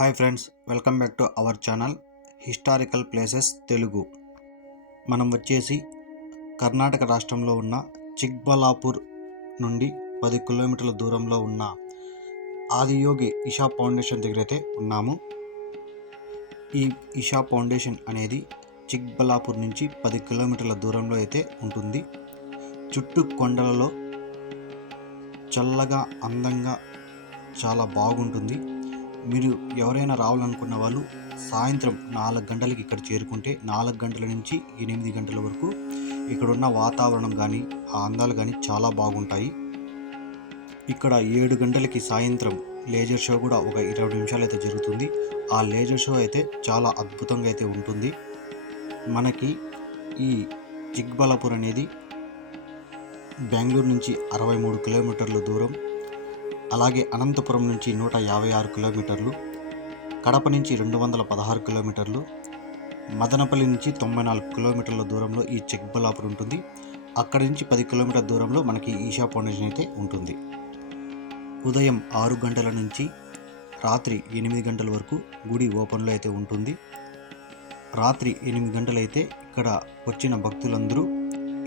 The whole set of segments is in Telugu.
Hi friends, welcome back to our channel historical places Telugu. మనం వచ్చేసి కర్ణాటక రాష్ట్రంలో ఉన్న చిక్బలాపూర్ నుండి 10 కిలోమీటర్ల దూరంలో ఉన్న ఆదియోగి ఇషా ఫౌండేషన్ దగ్గర అయితే ఉన్నాము. ఈ ఇషా ఫౌండేషన్ అనేది చిక్బలాపూర్ నుంచి 10 కిలోమీటర్ల దూరంలో అయితే ఉంటుంది. చుట్టూ కొండలలో చల్లగా అందంగా చాలా బాగుంటుంది. మీరు ఎవరైనా రావాలనుకున్న వాళ్ళు సాయంత్రం 4 గంటలకి ఇక్కడ చేరుకుంటే 4 గంటల నుంచి 8 గంటల వరకు ఇక్కడున్న వాతావరణం కానీ ఆ అందాలు కానీ చాలా బాగుంటాయి. ఇక్కడ 7 గంటలకి సాయంత్రం లేజర్ షో కూడా ఒక 20 నిమిషాలు అయితే జరుగుతుంది. ఆ లేజర్ షో అయితే చాలా అద్భుతంగా అయితే ఉంటుంది. మనకి ఈ చిక్బలాపూర్ అనేది బెంగళూరు నుంచి 63 కిలోమీటర్ల దూరం, అలాగే అనంతపురం నుంచి 156 కిలోమీటర్లు, కడప నుంచి 216 కిలోమీటర్లు, మదనపల్లి నుంచి 94 కిలోమీటర్ల దూరంలో ఈ చిక్బలాపూర్ ఉంటుంది. అక్కడి నుంచి 10 కిలోమీటర్ల దూరంలో మనకి ఈషా ఫౌండేషన్ అయితే ఉంటుంది. ఉదయం 6 గంటల నుంచి రాత్రి 8 గంటల వరకు గుడి ఓపెన్లో అయితే ఉంటుంది. రాత్రి 8 గంటలైతే ఇక్కడ వచ్చిన భక్తులందరూ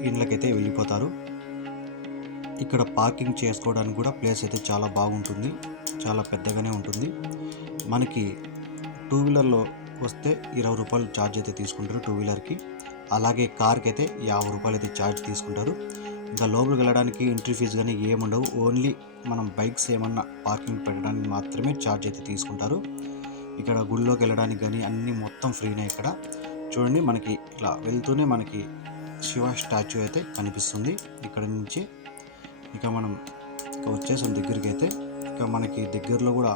ఇళ్ళకైతే వెళ్ళిపోతారు. ఇక్కడ పార్కింగ్ చేసుకోవడానికి కూడా ప్లేస్ అయితే చాలా బాగుంటుంది, చాలా పెద్దగానే ఉంటుంది. మనకి 2 వీలర్లో వస్తే 20 రూపాయలు ఛార్జ్ అయితే తీసుకుంటారు 2 వీలర్కి. అలాగే కార్కి అయితే 50 రూపాయలు అయితే ఛార్జ్ తీసుకుంటారు. ఇంకా లోపలికి వెళ్ళడానికి ఎంట్రీ ఫీజు కానీ ఏముండవు. ఓన్లీ మనం బైక్స్ ఏమన్నా పార్కింగ్ పెట్టడానికి మాత్రమే ఛార్జ్ అయితే తీసుకుంటారు. ఇక్కడ గుడిలోకి వెళ్ళడానికి కానీ అన్నీ మొత్తం ఫ్రీనే. ఇక్కడ చూడండి, మనకి ఇలా వెళ్తూనే మనకి శివ స్టాచ్యూ అయితే కనిపిస్తుంది. ఇక్కడ నుంచి ఇక మనం వచ్చేసాం దగ్గరికి అయితే. ఇక మనకి దగ్గరలో కూడా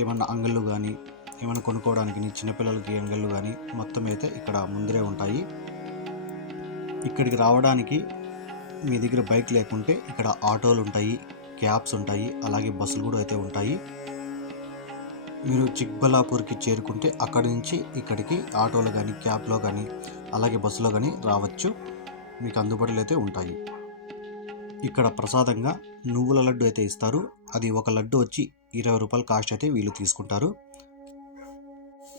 ఏమన్నా అంగళ్ళు కానీ ఏమైనా కొనుక్కోవడానికి చిన్నపిల్లలకి అంగళ్ళు కానీ మొత్తం అయితే ఇక్కడ ముందరే ఉంటాయి. ఇక్కడికి రావడానికి మీ దగ్గర బైక్ లేకుంటే ఇక్కడ ఆటోలు ఉంటాయి, క్యాబ్స్ ఉంటాయి, అలాగే బస్సులు కూడా అయితే ఉంటాయి. మీరు చిక్బలాపూర్కి చేరుకుంటే అక్కడి నుంచి ఇక్కడికి ఆటోలో కానీ క్యాబ్లో కానీ అలాగే బస్సులో కానీ రావచ్చు. మీకు అందుబాటులో అయితే ఉంటాయి. ఇక్కడ ప్రసాదంగా నువ్వుల లడ్డు అయితే ఇస్తారు. అది ఒక లడ్డు వచ్చి 20 రూపాయలు కాస్ట్ అయితే వీళ్ళు తీసుకుంటారు.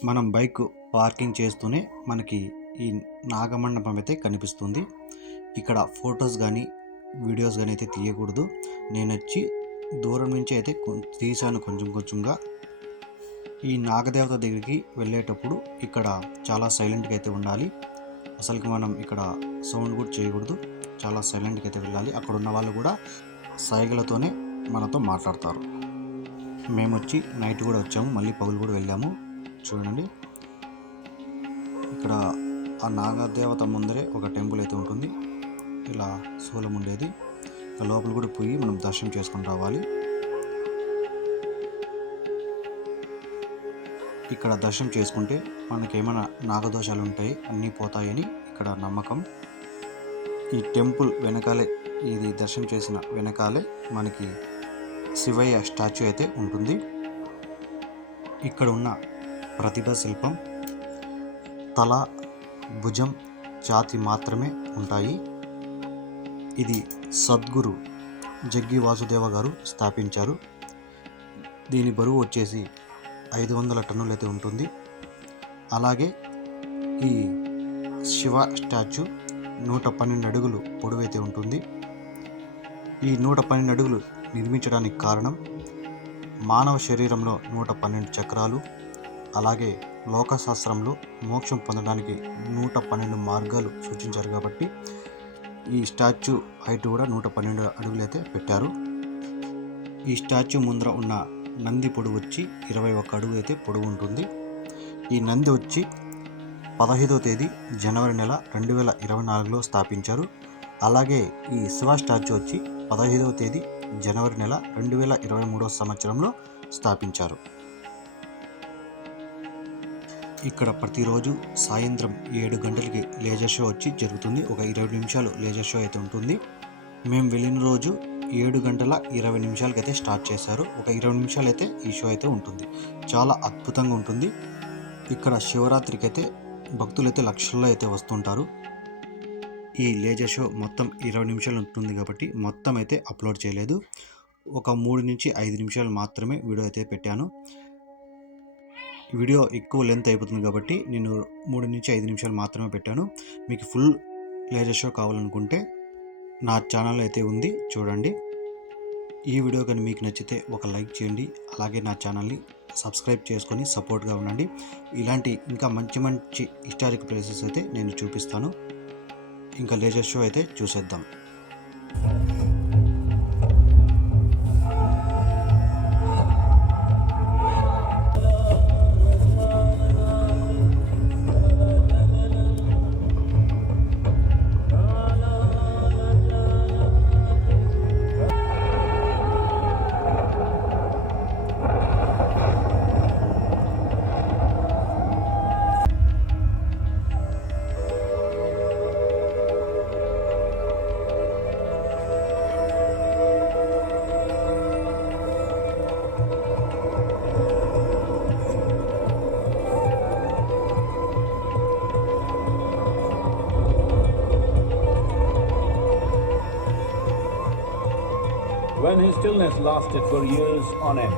మనం బైక్ పార్కింగ్ చేస్తూనే మనకి ఈ నాగమండపం అయితే కనిపిస్తుంది. ఇక్కడ ఫొటోస్ కానీ వీడియోస్ కానీ అయితే తీయకూడదు. నేను వచ్చి దూరం నుంచి అయితే తీశాను కొంచెంగా. ఈ నాగదేవత దగ్గరికి వెళ్ళేటప్పుడు ఇక్కడ చాలా సైలెంట్గా అయితే ఉండాలి. అసలుకి మనం ఇక్కడ సౌండ్ కూడా చేయకూడదు, చాలా సైలెంట్గా అయితే వెళ్ళాలి. అక్కడ ఉన్న వాళ్ళు కూడా సైగలతోనే మనతో మాట్లాడతారు. మేము వచ్చి నైట్ కూడా వచ్చాము, మళ్ళీ పగులు కూడా వెళ్ళాము. చూడండి, ఇక్కడ ఆ నాగదేవత ముందరే ఒక టెంపుల్ అయితే ఉంటుంది, ఇలా శూలం ఉండేది. లోపల కూడా పోయి మనం దర్శనం చేసుకొని రావాలి. ఇక్కడ దర్శనం చేసుకుంటే మనకేమైనా నాగదోషాలు ఉంటాయి, అన్నీ పోతాయని ఇక్కడ నమ్మకం. ఈ టెంపుల్ వెనకాలే, ఇది దర్శనం చేసిన వెనకాలే మనకి శివయ్య స్టాచ్యూ అయితే ఉంటుంది. ఇక్కడ ఉన్న ప్రతిభ శిల్పం తల, భుజం, ఛాతీ మాత్రమే ఉంటాయి. ఇది సద్గురు జగ్గి వాసుదేవ గారు స్థాపించారు. దీని బరువు వచ్చేసి 500 టన్నులు అయితే ఉంటుంది. అలాగే ఈ శివ స్టాచ్యూ 112 అడుగులు పొడవైతే ఉంటుంది. ఈ 112 అడుగులు నిర్మించడానికి కారణం మానవ శరీరంలో 112 చక్రాలు, అలాగే లోకశాస్త్రంలో మోక్షం పొందడానికి 112 మార్గాలు సూచించారు. కాబట్టి ఈ స్టాచ్యూ హైట్ కూడా 112 అడుగులు అయితే పెట్టారు. ఈ స్టాచ్యూ ముందర ఉన్న నంది పొడవు వచ్చి 21 అడుగు అయితే పొడవు ఉంటుంది. ఈ నంది వచ్చి 15వ తేదీ జనవరి నెల 2024లో స్థాపించారు. అలాగే ఈ శివ స్టాచ్యూ వచ్చి 15వ తేదీ జనవరి నెల 2023 సంవత్సరంలో స్థాపించారు. ఇక్కడ ప్రతిరోజు సాయంత్రం 7 గంటలకి లేజర్ షో వచ్చి జరుగుతుంది. ఒక 20 నిమిషాలు లేజర్ షో అయితే ఉంటుంది. మేము వెళ్ళిన రోజు 7 గంటల 20 నిమిషాలకి అయితే స్టార్ట్ చేశారు. ఒక 20 నిమిషాలు అయితే ఈ షో అయితే ఉంటుంది. చాలా అద్భుతంగా ఉంటుంది. ఇక్కడ శివరాత్రికి అయితే భక్తులు అయితే లక్షల్లో అయితే వస్తుంటారు. ఈ లేజర్ షో మొత్తం 20 నిమిషాలు ఉంటుంది కాబట్టి మొత్తం అయితే అప్లోడ్ చేయలేదు. ఒక 3 నుంచి 5 నిమిషాలు మాత్రమే వీడియో అయితే పెట్టాను. వీడియో ఎక్కువ లెంత్ అయిపోతుంది కాబట్టి నేను 3 నుంచి 5 నిమిషాలు మాత్రమే పెట్టాను. మీకు ఫుల్ లేజర్ షో కావాలనుకుంటే నా ఛానల్ అయితే ఉంది, చూడండి. ఈ వీడియో కానీ మీకు నచ్చితే ఒక లైక్ చేయండి. అలాగే నా ఛానల్ని సబ్స్క్రైబ్ చేసుకొని సపోర్ట్గా ఉండండి. ఇలాంటి ఇంకా మంచి మంచి హిస్టారిక్ ప్లేసెస్ అయితే నేను చూపిస్తాను. ఇంకా లేజర్ షో అయితే చూసేద్దాం. When his stillness lasted for years on end.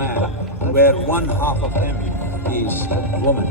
Man, where one half of him is woman.